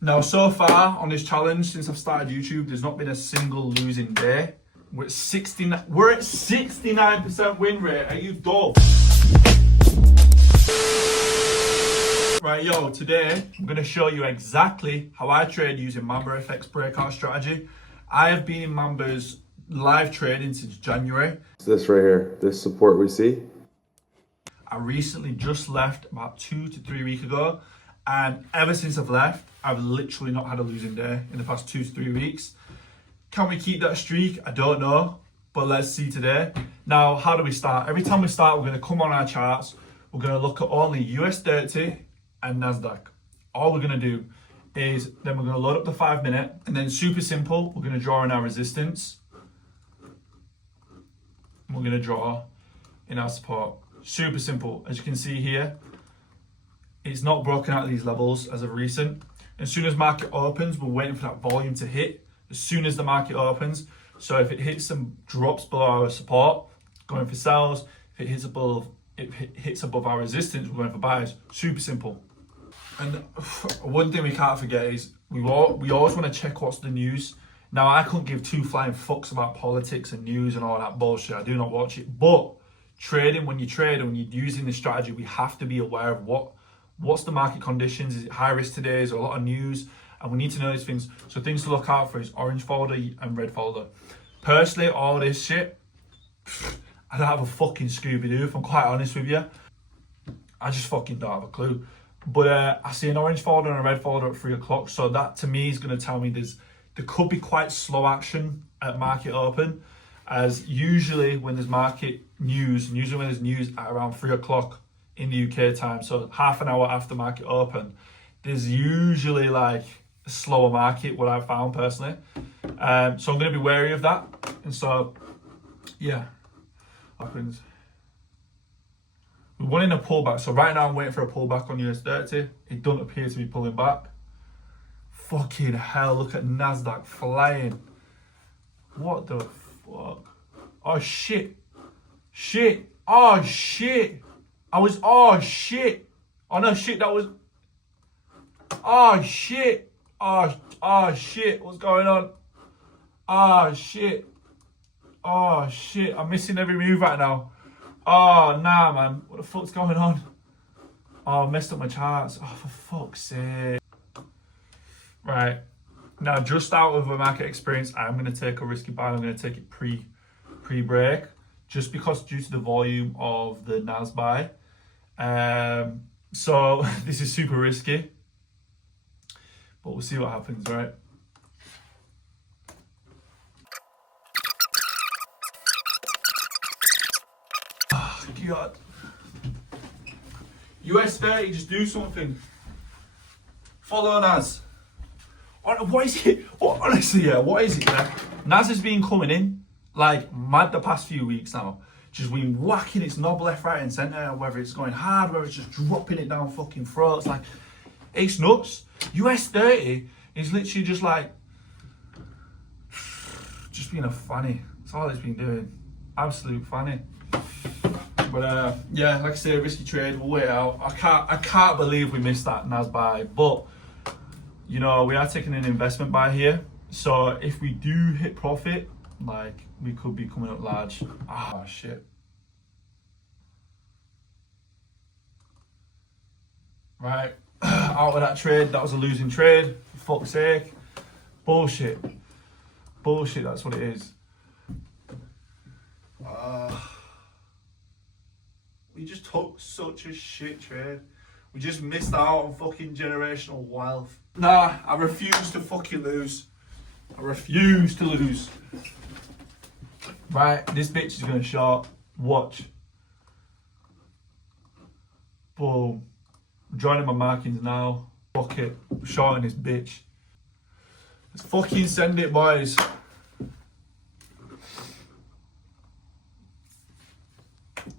Now, so far on this challenge, since I've started YouTube, there's not been a single losing day. We're at 69% win rate. Are you dumb? Right, yo, today I'm going to show you exactly how I trade using MambaFX Breakout Strategy. I have been in Mamba's live trading since January. This right here, this support we see. I recently just left about 2 to 3 weeks ago, and ever since I've left, I've literally not had a losing day in the past 2 to 3 weeks. Can we keep that streak? I don't know, but let's see today. Now, how do we start? Every time we start, we're going to come on our charts. We're going to look at only US30 and NASDAQ. All we're going to do is then we're going to load up the 5 minute, and then super simple, we're going to draw in our resistance. We're going to draw in our support. Super simple. As you can see here, it's not broken out of these levels as of recent. As soon as market opens, we're waiting for that volume to hit as soon as the market opens. So if it hits and drops below our support, going for sells. If it hits above our resistance, we're going for buys. Super simple. And one thing we can't forget is we always want to check what's the news. Now, I couldn't give two flying fucks about politics and news and all that bullshit. I do not watch it. But trading, when you trade and when you're using this strategy, we have to be aware of what's the market conditions. Is it high risk today? Is there a lot of news? And we need to know these things. So things to look out for is orange folder and red folder. Personally, all this shit, I don't have a fucking Scooby-Doo, if I'm quite honest with you. I just fucking don't have a clue. But I see an orange folder and a red folder at 3 o'clock. So that to me is going to tell me there could be quite slow action at market open. As usually when there's market news, and usually when there's news at around 3 o'clock in the UK time, so half an hour after market open, there's usually like a slower market, what I've found personally. So I'm going to be wary of that. And so, yeah, happens. We won in a pullback. So right now I'm waiting for a pullback on US30. It doesn't appear to be pulling back. Fucking hell, look at NASDAQ flying. What the fuck? Oh shit. Shit. Oh shit. Oh shit. Oh no shit, that was. Oh shit. Oh shit. What's going on? Oh shit. Oh shit. I'm missing every move right now. Oh nah, man. What the fuck's going on? Oh, I messed up my charts. Oh, for fuck's sake. Right. Now, just out of a market experience, I'm going to take a risky buy. I'm going to take it pre-break, just because due to the volume of the NAS buy. So this is super risky, but we'll see what happens, right? Oh, God. US30, just do something. Follow NAS. What is it? Honestly, yeah, what is it? Yeah? NAS has been coming in like mad the past few weeks now. Just been whacking its knob left, right, and centre. Whether it's going hard, whether it's just dropping it down fucking throats. Like, it's nuts. US30 is literally just like, just being a fanny. That's all it's been doing. Absolute fanny. But yeah, like I say, risky trade. We'll wait out. I can't believe we missed that NAS buy, but. You know, we are taking an investment buy here. So if we do hit profit, like we could be coming up large. Ah, shit. Right, out of that trade. That was a losing trade, for fuck's sake. Bullshit. Bullshit, that's what it is. We just took such a shit trade. We just missed out on fucking generational wealth. Nah, I refuse to fucking lose. I refuse to lose. Right, this bitch is gonna short. Watch. Boom. I'm joining my markings now. Fuck it. I'm shorting this bitch. Let's fucking send it, boys.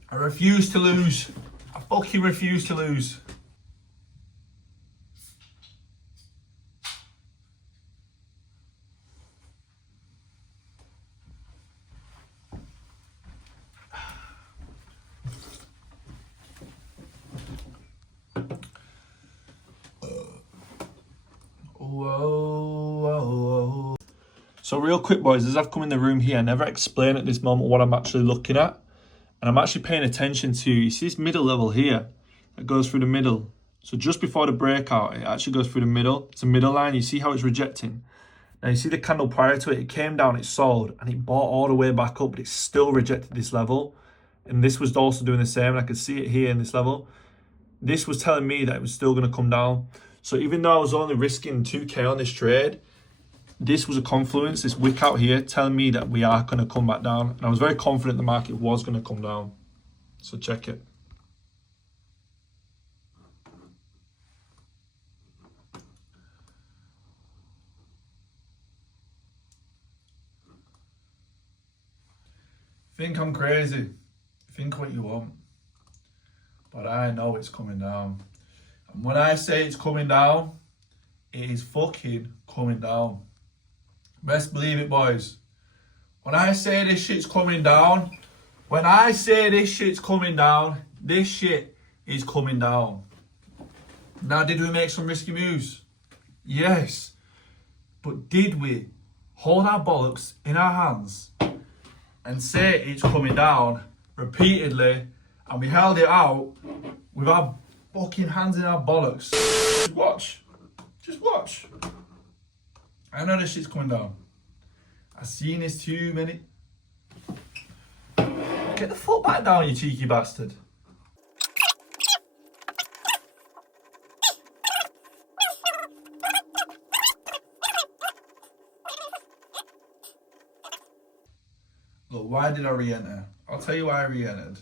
I refuse to lose. I fucking refuse to lose. Whoa. So real quick, boys, as I've come in the room here, I never explain at this moment what I'm actually looking at. And I'm actually paying attention to, you see this middle level here that goes through the middle. So just before the breakout, it actually goes through the middle. It's a middle line. You see how it's rejecting. Now you see the candle prior to it, it came down, it sold, and it bought all the way back up, but it still rejected this level. And this was also doing the same, and I could see it here in this level. This was telling me that it was still going to come down. So even though I was only risking 2K on this trade, this was a confluence, this wick out here, telling me that we are going to come back down. And I was very confident the market was going to come down. So check it. Think I'm crazy. Think what you want. But I know it's coming down. And when I say it's coming down, it is fucking coming down. Best believe it, boys. When I say this shit's coming down, this shit is coming down. Now, did we make some risky moves? Yes. But did we hold our bollocks in our hands and say it's coming down repeatedly, and we held it out with our fucking hands in our bollocks? Just watch. Just watch. I know this shit's coming down. I've seen this too many. Get the foot back down, you cheeky bastard. Look, why did I re-enter? I'll tell you why I re-entered.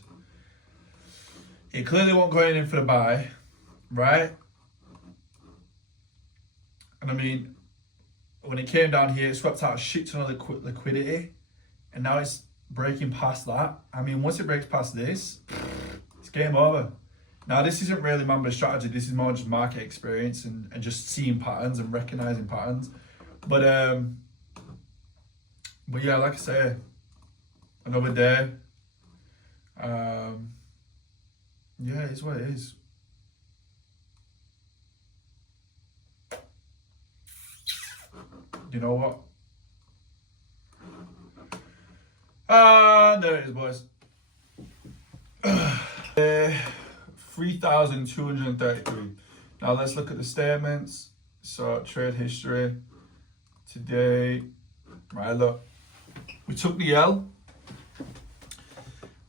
It clearly wasn't going in for the buy, right? And I mean, when it came down here, it swept out a shit ton of liquidity, and now it's breaking past that. I mean, once it breaks past this, it's game over. Now, this isn't really Mamba strategy. This is more just market experience and just seeing patterns and recognizing patterns. But yeah, like I say, another day. Yeah, it's what it is. You know what? There it is, boys. 3,233. Now let's look at the statements. So trade history today. Right, look. We took the L,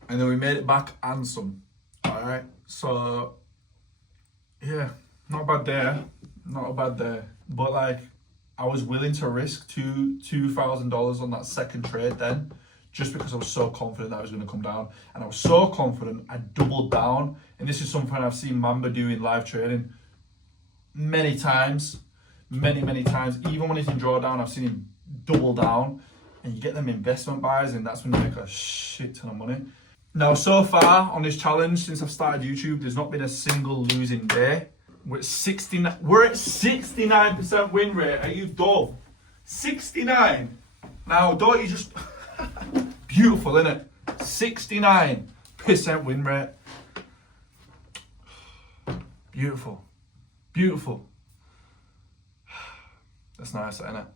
and then we made it back and some. All right. So yeah, not a bad day. Not a bad day. But like, I was willing to risk $2,000 on that second trade then, just because I was so confident that it was going to come down. And I was so confident, I doubled down. And this is something I've seen Mamba do in live trading many times. Many times. Even when he's in drawdown, I've seen him double down. And you get them investment buys, and that's when you make a shit ton of money. Now, so far on this challenge, since I've started YouTube, there's not been a single losing day. We're at 69% win rate. Are you dumb? 69. Now, don't you just... Beautiful, isn't it? 69% win rate. Beautiful. Beautiful. That's nice, isn't it?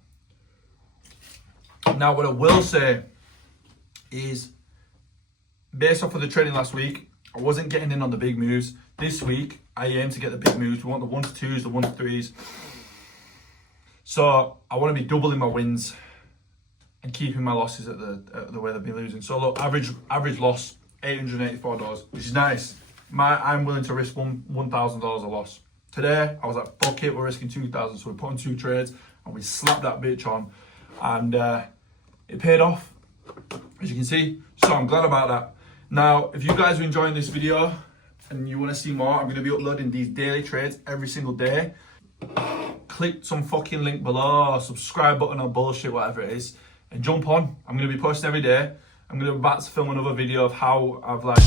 Now, what I will say is, based off of the trading last week, I wasn't getting in on the big moves. This week, I aim to get the big moves. We want the 1-2s, the 1-3s. So I want to be doubling my wins and keeping my losses at the way they've been losing. So look, average loss, $884, which is nice. I'm willing to risk $1,000 a loss. Today, I was like, fuck it, we're risking 2,000. So we put on 2 trades and we slapped that bitch on, and it paid off, as you can see. So I'm glad about that. Now, if you guys are enjoying this video and you want to see more, I'm going to be uploading these daily trades every single day. Click some fucking link below, subscribe button or bullshit, whatever it is, and jump on. I'm going to be posting every day. I'm going to be about to film another video of how I've like